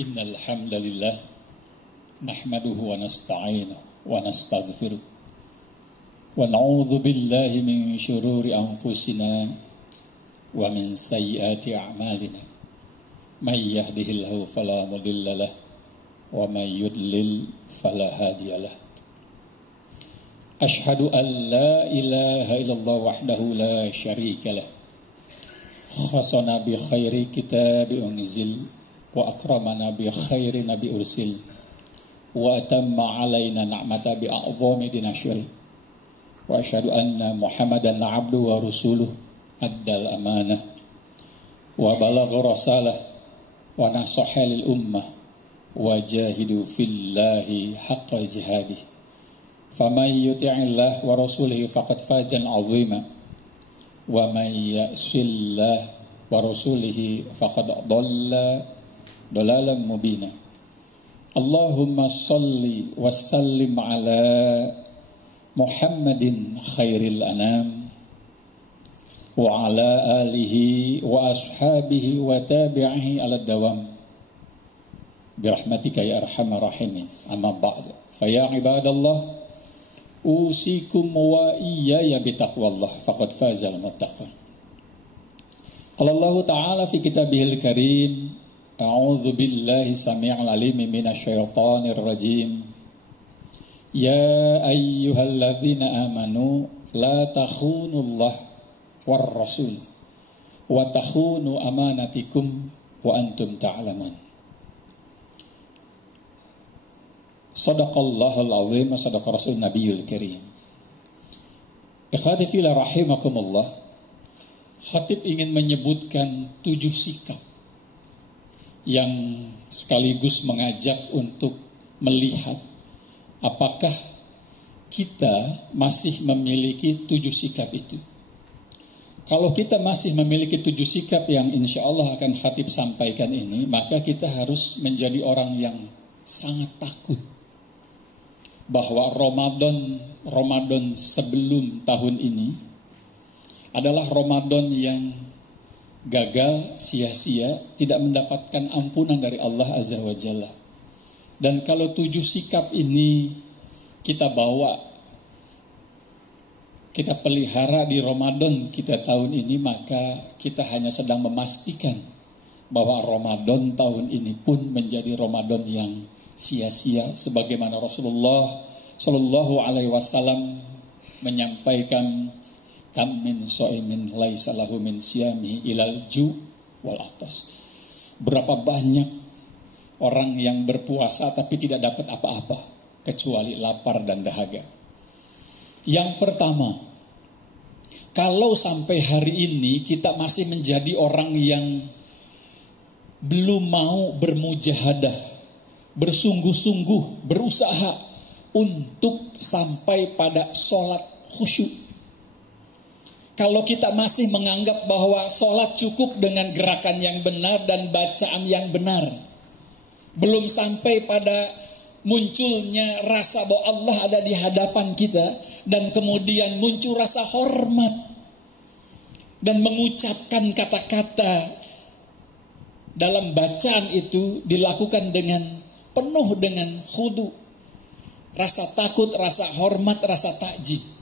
Innal hamdalillah nahmaduhu wa nasta'inuhu wa nastaghfiruh wa na'udzu billahi min syururi anfusina wa min sayyiati a'malina may yahdihillahu fala mudhillalah wa may yudlil fala hadiyalah. Ashhadu an la ilaha illallah wahdahu la syarikalah khasana bi khairi kitabi unzil wa akramana bi khairi nabi ursil wa atamma alaina na'mata bi a'zami dinasyri wa asyhadu anna muhammadan abduhu wa rasuluh addal amanah wa balagha rasalah wa nasaha lil ummah wa jahidu fillahi haqqa jihadih faman yuti'illah wa rasulihi faqad fazan 'azima wa may ya'sillah wa rasulihi faqad dhalla dalalan mubina. Allahumma salli wa sallim ala Muhammadin khairil anam wa ala alihi wa ashabihi wa tabi'ihi ala dawam birahmatika ya arhamar rahimin. Amma ba'd. Fa ya ibadallah usikum wa iyaya bitaqwallah faqad fazal muttaqin. Qala Allah ta'ala fi kitabihil karim A'udzu billahi samii'il 'aliim minasyaitonir rajiim. Ya ayyuhalladzina amanu la takhunullah war rasul wa takhunu amanatikum wa antum ta'lamun. Shadaqallahul 'azim wa shadaqa rasul nabiyul karim. Ikhwati fillah rahimakumullah. Khatib ingin menyebutkan 7 sikap yang sekaligus mengajak untuk melihat apakah kita masih memiliki 7 sikap itu. Kalau kita masih memiliki 7 sikap yang insya Allah akan khatib sampaikan ini, maka kita harus menjadi orang yang sangat takut bahwa Ramadan sebelum tahun ini adalah Ramadan yang gagal, sia-sia, tidak mendapatkan ampunan dari Allah Azza wa Jalla. Dan kalau 7 sikap ini kita bawa, kita pelihara di Ramadan kita tahun ini, maka kita hanya sedang memastikan bahwa Ramadan tahun ini pun menjadi Ramadan yang sia-sia, sebagaimana Rasulullah Shallallahu Alaihi Wasallam menyampaikan, kam min shaimin laisa lahu min siyami ilal ju wal atas. Berapa banyak orang yang berpuasa tapi tidak dapat apa-apa kecuali lapar dan dahaga. Yang pertama, kalau sampai hari ini kita masih menjadi orang yang belum mau bermujahadah, bersungguh-sungguh, berusaha untuk sampai pada sholat khusyuk. Kalau kita masih menganggap bahwa sholat cukup dengan gerakan yang benar dan bacaan yang benar, belum sampai pada munculnya rasa bahwa Allah ada di hadapan kita, dan kemudian muncul rasa hormat dan mengucapkan kata-kata dalam bacaan itu dilakukan dengan penuh dengan khudu, rasa takut, rasa hormat, rasa takjub.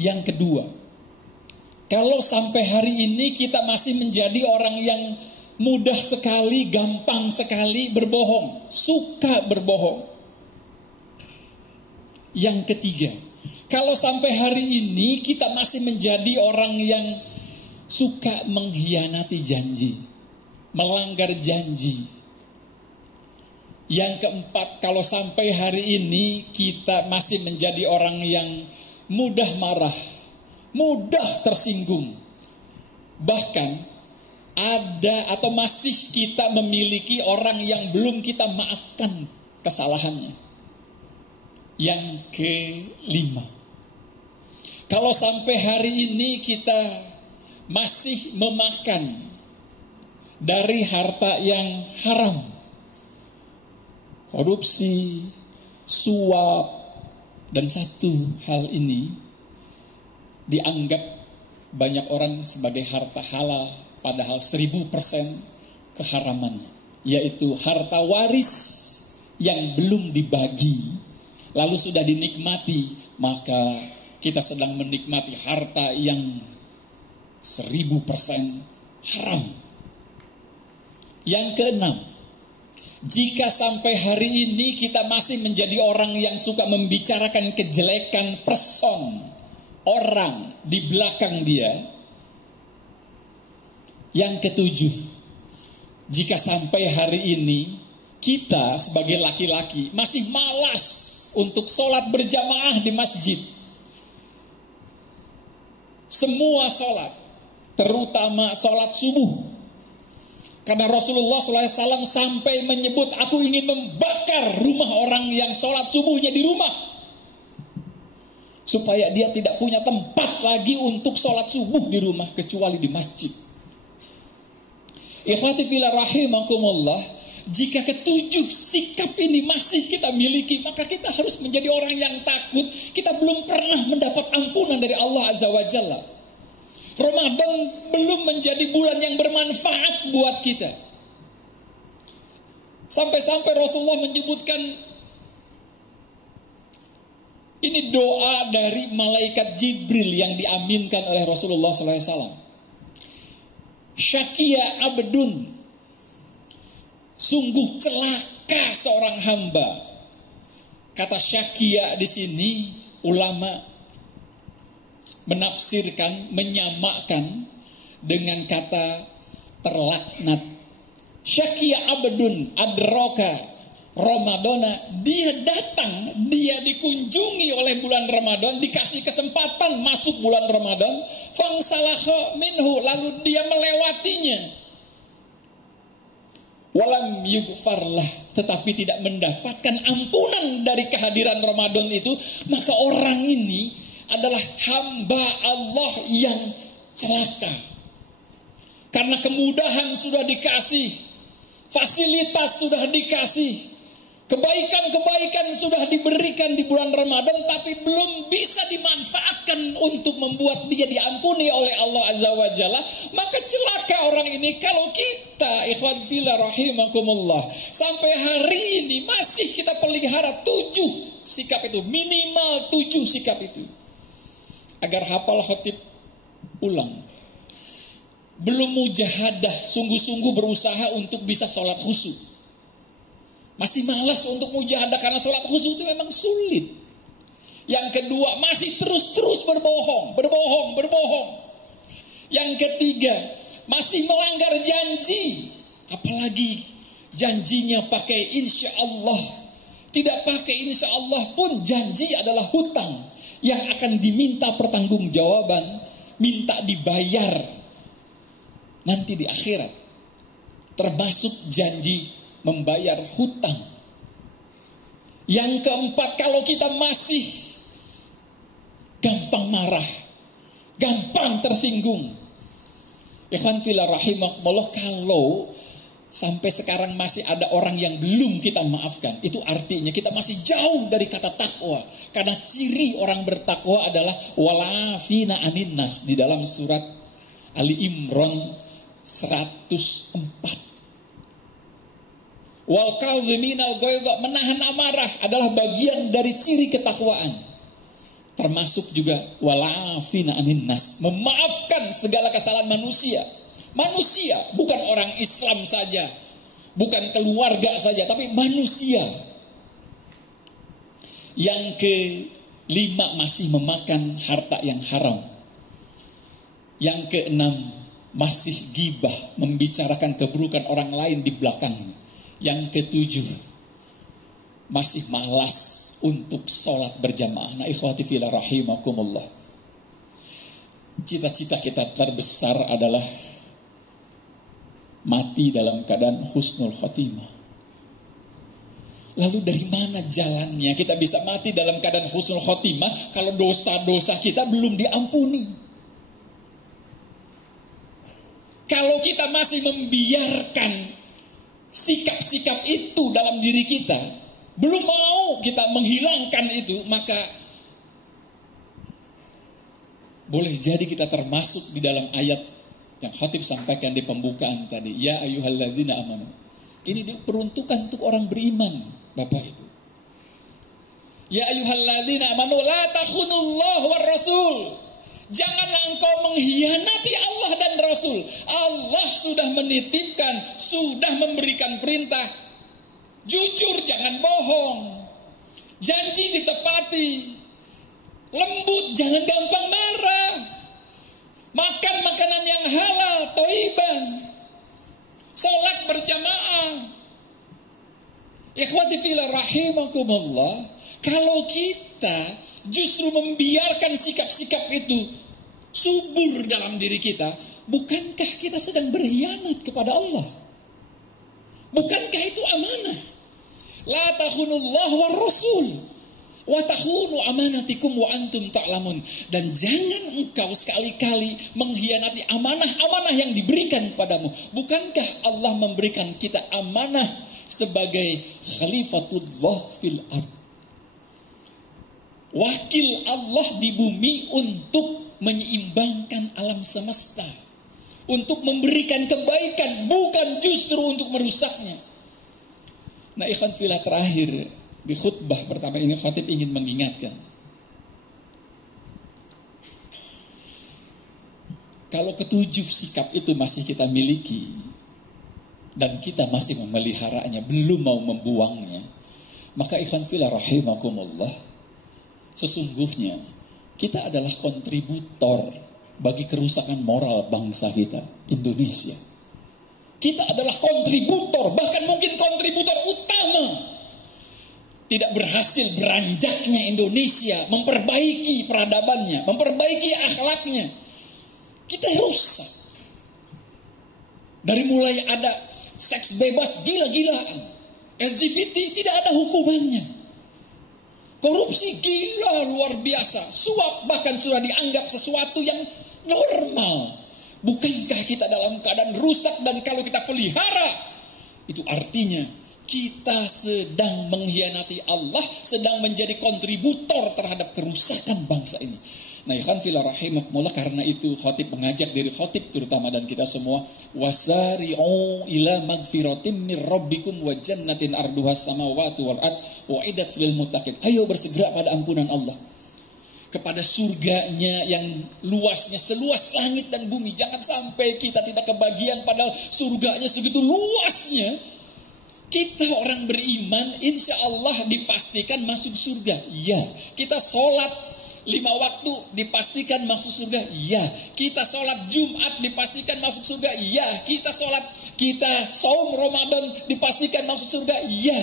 Yang kedua, kalau sampai hari ini kita masih menjadi orang yang mudah sekali, gampang sekali berbohong, suka berbohong. Yang ketiga, kalau sampai hari ini kita masih menjadi orang yang suka mengkhianati janji, melanggar janji. Yang keempat, kalau sampai hari ini kita masih menjadi orang yang mudah marah, mudah tersinggung. Bahkan ada atau masih kita memiliki orang yang belum kita maafkan kesalahannya. Yang kelima, kalau sampai hari ini kita masih memakan dari harta yang haram, korupsi, suap, dan satu hal ini dianggap banyak orang sebagai harta halal, padahal 1000% keharamannya. yaitu harta waris yang belum dibagi, lalu sudah dinikmati, maka kita sedang menikmati harta yang 1000% haram. Yang keenam, jika sampai hari ini kita masih menjadi orang yang suka membicarakan kejelekan person orang di belakang dia. Yang ketujuh, jika sampai hari ini kita sebagai laki-laki masih malas untuk sholat berjamaah di masjid. Semua sholat, terutama sholat subuh. Karena Rasulullah SAW sampai menyebut, aku ingin membakar rumah orang yang sholat subuhnya di rumah, supaya dia tidak punya tempat lagi untuk sholat subuh di rumah, kecuali di masjid. Ikhwati fillah rahimakumullah, jika ketujuh sikap ini masih kita miliki, maka kita harus menjadi orang yang takut. Kita belum pernah mendapat ampunan dari Allah Azza wa Jalla. Ramadan belum menjadi bulan yang bermanfaat buat kita. Sampai-sampai Rasulullah menyebutkan, ini doa dari malaikat Jibril yang diaminkan oleh Rasulullah SAW. Syakia abdun, sungguh celaka seorang hamba. Kata syakia di sini ulama menafsirkan, menyamakan dengan kata terlaknat. Syakia abdun adraka Ramadana, dia datang, dia dikunjungi oleh bulan Ramadan, dikasih kesempatan masuk bulan Ramadan, fangsalahu minhu, lalu dia melewatinya. Walam yughfarlah, tetapi tidak mendapatkan ampunan dari kehadiran Ramadan itu, maka orang ini adalah hamba Allah yang celaka. Karena kemudahan sudah dikasih, fasilitas sudah dikasih, kebaikan-kebaikan sudah diberikan di bulan Ramadan, tapi belum bisa dimanfaatkan untuk membuat dia diampuni oleh Allah Azza wa Jalla. Maka celaka orang ini. Kalau kita, ikhwan fillah rahimakumullah, sampai hari ini masih kita pelihara 7 sikap itu, minimal 7 sikap itu. Agar hafal khotib ulang. Belum mujahadah, sungguh-sungguh berusaha untuk bisa sholat khusyuk. Masih malas untuk mujahadah karena sholat khusyuk itu memang sulit. Yang kedua, masih terus-terus berbohong. Yang ketiga, masih melanggar janji. Apalagi janjinya pakai insya Allah. Tidak pakai insya Allah pun janji adalah hutang yang akan diminta pertanggungjawaban, minta dibayar nanti di akhirat. Termasuk janji membayar hutang. Yang keempat, kalau kita masih gampang marah, gampang tersinggung, ikhwan fillah rahimakumullah, kalau sampai sekarang masih ada orang yang belum kita maafkan, itu artinya kita masih jauh dari kata takwa. Karena ciri orang bertakwa adalah walafina anin nas, di dalam surat Ali Imran 104. Wal kadhimina al-ghaidha, menahan amarah adalah bagian dari ciri ketakwaan. Termasuk juga walafina anin nas, memaafkan segala kesalahan manusia. Manusia, bukan orang Islam saja, bukan keluarga saja, tapi manusia. Yang kelima, masih memakan harta yang haram. Yang keenam, masih gibah, membicarakan keburukan orang lain di belakangnya. Yang ketujuh, masih malas untuk sholat berjamaah. Nah, ikhwati fillah rahimakumullah, cita-cita kita terbesar adalah mati dalam keadaan husnul khotimah. Lalu dari mana jalannya kita bisa mati dalam keadaan husnul khotimah kalau dosa-dosa kita belum diampuni? Kalau kita masih membiarkan sikap-sikap itu dalam diri kita, belum mau kita menghilangkan itu, maka boleh jadi kita termasuk di dalam ayat yang khatib sampaikan di pembukaan tadi, ya ayyuhalladzina amanu Ini diperuntukkan untuk orang beriman, Bapak Ibu. Ya ayyuhalladzina amanu la takhunullah war rasul. Janganlah engkau mengkhianati Allah dan Rasul. Allah sudah menitipkan, sudah memberikan perintah. Jujur, jangan bohong. Janji ditepati. Lembut, jangan gampang marah. Makan makanan yang halal, thayyiban. Salat berjamaah. Ikhwati fillah rahimakumullah. Kalau kita justru membiarkan sikap-sikap itu subur dalam diri kita, bukankah kita sedang berkhianat kepada Allah? Bukankah itu amanah? La takhunullah war rasul wa takhunu amanatikum wa antum ta'lamun. Dan jangan engkau sekali-kali mengkhianati amanah-amanah yang diberikan padamu. Bukankah Allah memberikan kita amanah sebagai khalifatullah fil ard, wakil Allah di bumi untuk menyeimbangkan alam semesta, untuk memberikan kebaikan, bukan justru untuk merusaknya. Nah, ikhwan fillah, terakhir di khutbah pertama ini khatib ingin mengingatkan, kalau ketujuh sikap itu masih kita miliki dan kita masih memeliharanya, belum mau membuangnya, maka ikhwan fillah rahimakumullah, sesungguhnya kita adalah kontributor bagi kerusakan moral bangsa kita, Indonesia. Kita adalah kontributor, bahkan mungkin kontributor utama. Tidak berhasil beranjaknya Indonesia, memperbaiki peradabannya, memperbaiki akhlaknya. Kita rusak. Dari mulai ada seks bebas gila-gilaan, LGBT tidak ada hukumannya. Korupsi gila luar biasa, suap bahkan sudah dianggap sesuatu yang normal. Bukankah kita dalam keadaan rusak? Dan kalau kita pelihara, itu artinya kita sedang mengkhianati Allah, sedang menjadi kontributor terhadap kerusakan bangsa ini. Nah, ikhwan fillah rahimakumullah, karena itu khatib mengajak diri khatib terutama dan kita semua, wasari'u ila magfiratim mir rabbikum wa jannatin arduhas samawati wal ard uiddat lil muttaqin. Ayo bersegera pada ampunan Allah, kepada surganya yang luasnya seluas langit dan bumi. Jangan sampai kita tidak kebagian padahal surganya segitu luasnya. Kita orang beriman insya Allah dipastikan masuk surga. Ya, kita sholat 5 waktu dipastikan masuk surga. Ya, kita sholat Jumat dipastikan masuk surga. Ya, kita saum Ramadan dipastikan masuk surga. Ya,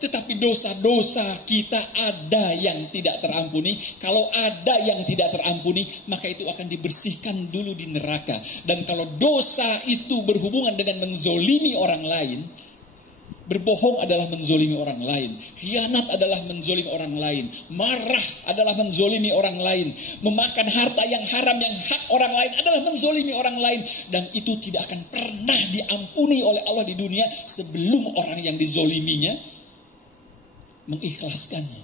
tetapi dosa-dosa kita ada yang tidak terampuni. Kalau ada yang tidak terampuni, maka itu akan dibersihkan dulu di neraka. Dan kalau dosa itu berhubungan dengan menzolimi orang lain, berbohong adalah menzolimi orang lain, khianat adalah menzolimi orang lain, marah adalah menzolimi orang lain, memakan harta yang haram yang hak orang lain adalah menzolimi orang lain. Dan itu tidak akan pernah diampuni oleh Allah di dunia sebelum orang yang dizoliminya mengikhlaskannya.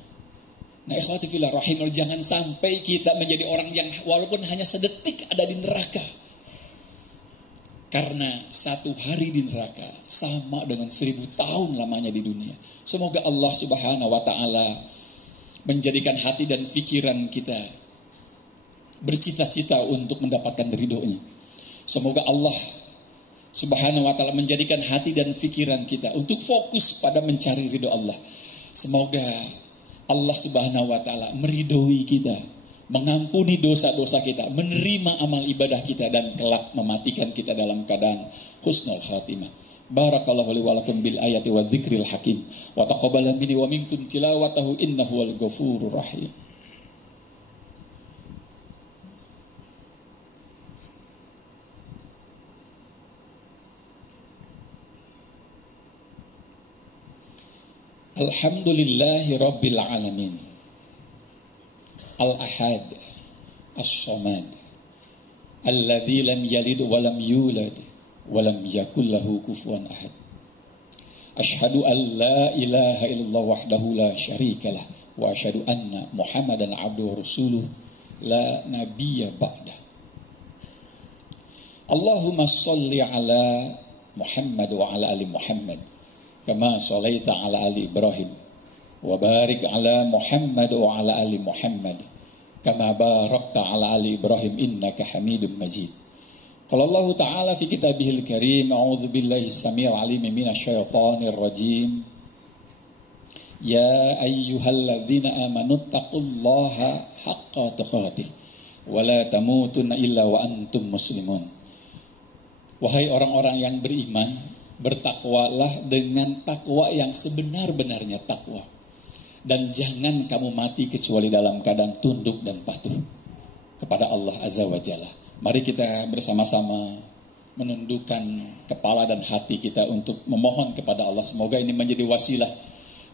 Nah, ikhwati fillah rahimahullah, jangan sampai kita menjadi orang yang walaupun hanya sedetik ada di neraka. Karena 1 hari di neraka sama dengan 1000 tahun lamanya di dunia. Semoga Allah subhanahu wa ta'ala menjadikan hati dan pikiran kita bercita-cita untuk mendapatkan ridhonya. Semoga Allah subhanahu wa ta'ala menjadikan hati dan pikiran kita untuk fokus pada mencari ridho Allah. Semoga Allah subhanahu wa ta'ala meridhoi kita, mengampuni dosa-dosa kita, menerima amal ibadah kita, dan kelak mematikan kita dalam keadaan husnul khatimah. Barakallahu li wa lakum bil ayati wa dzikril hakim wa taqabbala minni wa minkum tilawatahu innahu wal ghafurur rahim. Alhamdulillahi rabbil alamin, al-ahad, as-samad, alladzi lam yalid wa lam yulad wa lam yakul lahu kufuwan ahad. Asyhadu an la ilaha illallah wahdahu la syarikalah wa asyhadu anna Muhammadan abduhu rasuluh la nabiyya ba'dah. Allahumma shalli ala Muhammad wa ala ali Muhammad kama shalaita ala ali Ibrahim wa barik ala Muhammad wa ala ali Muhammad kama barakta ala ali Ibrahim innaka Hamidum Majid. Qala Allah Ta'ala fi kitabihil karim, a'udzu billahi samil alim minasyaitonir rajim. Ya ayyuhalladzina amanu taqullaha haqqa tuqatih wa la tamutunna illa wa antum muslimun. Wahai orang-orang yang beriman, bertakwalah dengan takwa yang sebenar-benarnya takwa. Dan jangan kamu mati kecuali dalam keadaan tunduk dan patuh kepada Allah Azza wa Jalla. Mari kita bersama-sama menundukkan kepala dan hati kita untuk memohon kepada Allah. Semoga ini menjadi wasilah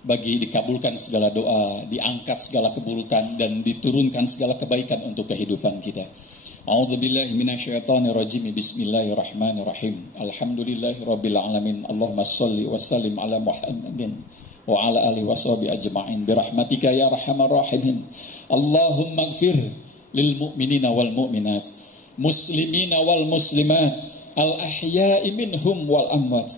bagi dikabulkan segala doa, diangkat segala keburukan, dan diturunkan segala kebaikan untuk kehidupan kita. A'udzubillahi minasyaitonirrajim. Bismillahirrahmanirrahim. Alhamdulillahirabbil alamin. Allahumma shalli wa sallim ala Muhammadin wa ala alihi washabihi ajma'in birahmatika ya arhamar rahimin. Allahumma ighfir lil mu'minina wal mu'minat, muslimina wal muslimat, al ahya'i minhum wal amwat.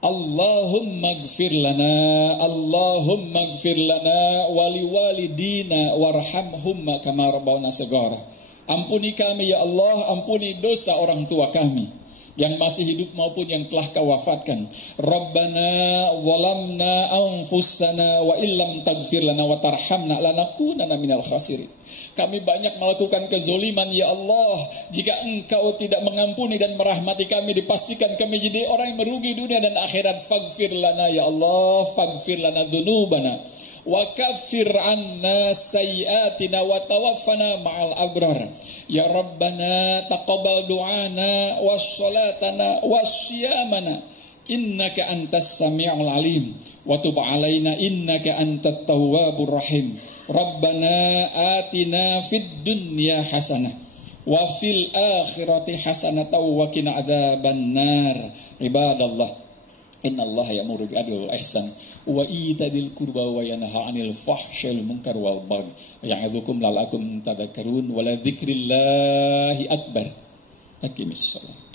Allahumma ighfir lana, Allahumma ighfir lana wali walidina warhamhum kama rabbawna shaghara. Ampuni kami ya Allah, ampuni dosa orang tua kami yang masih hidup maupun yang telah Kau wafatkan. Rabbana zalamna anfusana wa illam taghfir lana wa tarhamna lanakunanna minal khasirin. Kami banyak melakukan kezoliman ya Allah. Jika Engkau tidak mengampuni dan merahmati kami, dipastikan kami jadi orang yang merugi dunia dan akhirat. Faghfir lana ya Allah, faghfir lana dzunubana wa kaffir anna sayyiatina wa tawaffana ma'al abrar. Ya Rabbana taqabbal du'ana wassalatana wasyamana innaka antas sami'ul alim wa tub alaina innaka antat tawwabur rahim. Rabbana atina fid dunya hasanah wa fil akhirati hasanah wa qina adzabannar. Ibadallah, innallaha ya'muru bil adli wal ihsan wa itadil qurba wa yanha 'anil fahsyail munkar wal baghi ya'idzukum la'allakum tadhakkarun wa la dzikrillahi akbar. Aqimissalah.